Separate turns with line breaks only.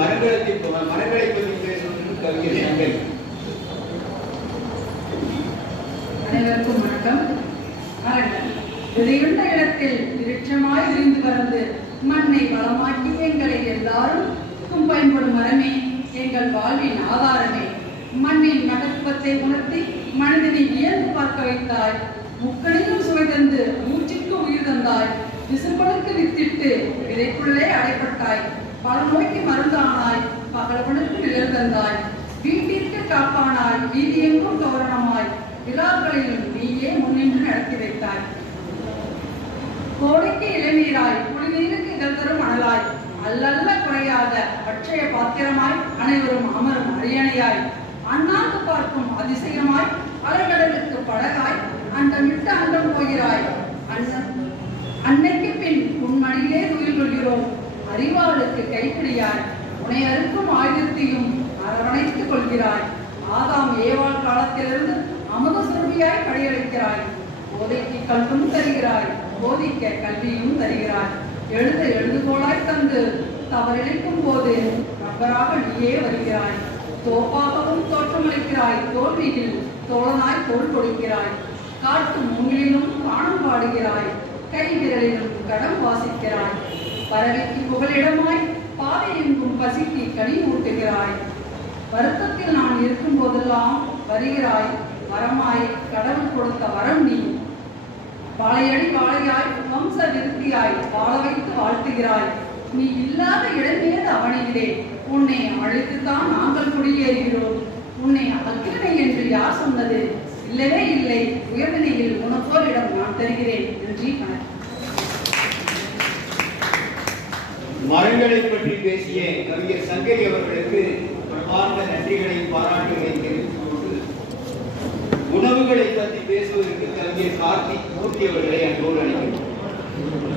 மரங்களை மரங்களை பற்றி பேசுவது கவிஞர் சங்கை
அனைவருக்கும் வணக்கம். மரங்கள் இடத்தில் விருட்சமாய் விரிந்து பறந்து மண்ணை வளமாக்கி எங்களை எல்லாருக்கும் பயன்படும் மரமே எங்கள் வாழ்வின் ஆதாரமே. மண்ணின் மகத்துவத்தை உணர்த்தி மனிதனை வியந்து பார்க்க வைத்தாய். முக்கணியும் சுவை தந்து மூச்சுக்கு உயிர் தந்தாய். விசும்பலுக்கு வித்திட்டு விதைக்குள்ளே அடைப்பட்டாய். பல நோய்க்கு மருந்து பகலவனுக்கு நிழல் தந்தாய் வீட்டிற்கு காப்பானாய் வீதியெங்கும் தோரணமாய். விழாக்களிலும் நீயே முன்னின்று நடத்தி வைத்தாய். கோடைக்கு இளநீராய். குடிநீருக்கு இதழ் தரும் அனலாய். அல்லல்ல குறையாத அட்சய பாத்திரமாய். அனைவரும் அமரும் அரியணையாய். அண்ணாந்து பார்க்கும் அதிசயமாய். அலகடலுக்கு படகாய். உன்னை ஆயுதத்தையும் அரவணைத்துக் கொள்கிறாய். ஆதாம் ஏவாள் காலத்திலிருந்து அமுத சுரபியாய் படையளிக்கிறாய் போதைக்கு கல்வும் தருகிறாய். போதிக்க கல்வியும் தருகிறாய். எழுத எழுதுகோளாய் தந்து தவறிழைக்கும் போது நபராக நீயே வருகிறாய். தோப்பாகவும் தோற்றமளிக்கிறாய். தோல்வியில் தோழனாய் தோல் கொடுக்கிறாய். காட்டு மூங்கிலும் காணம் பாடுகிறாய். கை விரலிலும் கடம் வாசிக்கிறாய். பறவைக்கு புகலிடமாய் பாதை எங்கும் பசிக்கு கனி ஊட்டுகிறாய். வருத்தத்தில் நான் இருக்கும் போதெல்லாம் வருகிறாய். வரமாய் கடவுள் கொடுத்த வரம் நீ. வாழையடி வாழையாய் வம்ச விருத்தியாய் வாழ வைத்து வாழ்த்துகிறாய். நீ இல்லாத இடமேது அவனியிலே உன்னை அழைத்துத்தான் நாங்கள் குடியேறுகிறோம். உன்னை அக்கிரமை என்று யார் சொன்னது? இல்லவே இல்லை. உயர்நிலையில் உனக்கோர் இடம் நான் தருகிறேன் நன்றி வணக்கம்
மரங்களை பற்றி பேசிய கவிஞர் சங்கரி அவர்களுக்கு பிரமார்ந்த நன்றிகளையும் பாராட்டுகளை தெரிவித்துக் கொண்டு உணவுகளை பற்றி பேசுவதற்கு கவிஞர் கார்த்திக் மூர்த்தி அவர்களை அன்போடு அழைக்கிறோம்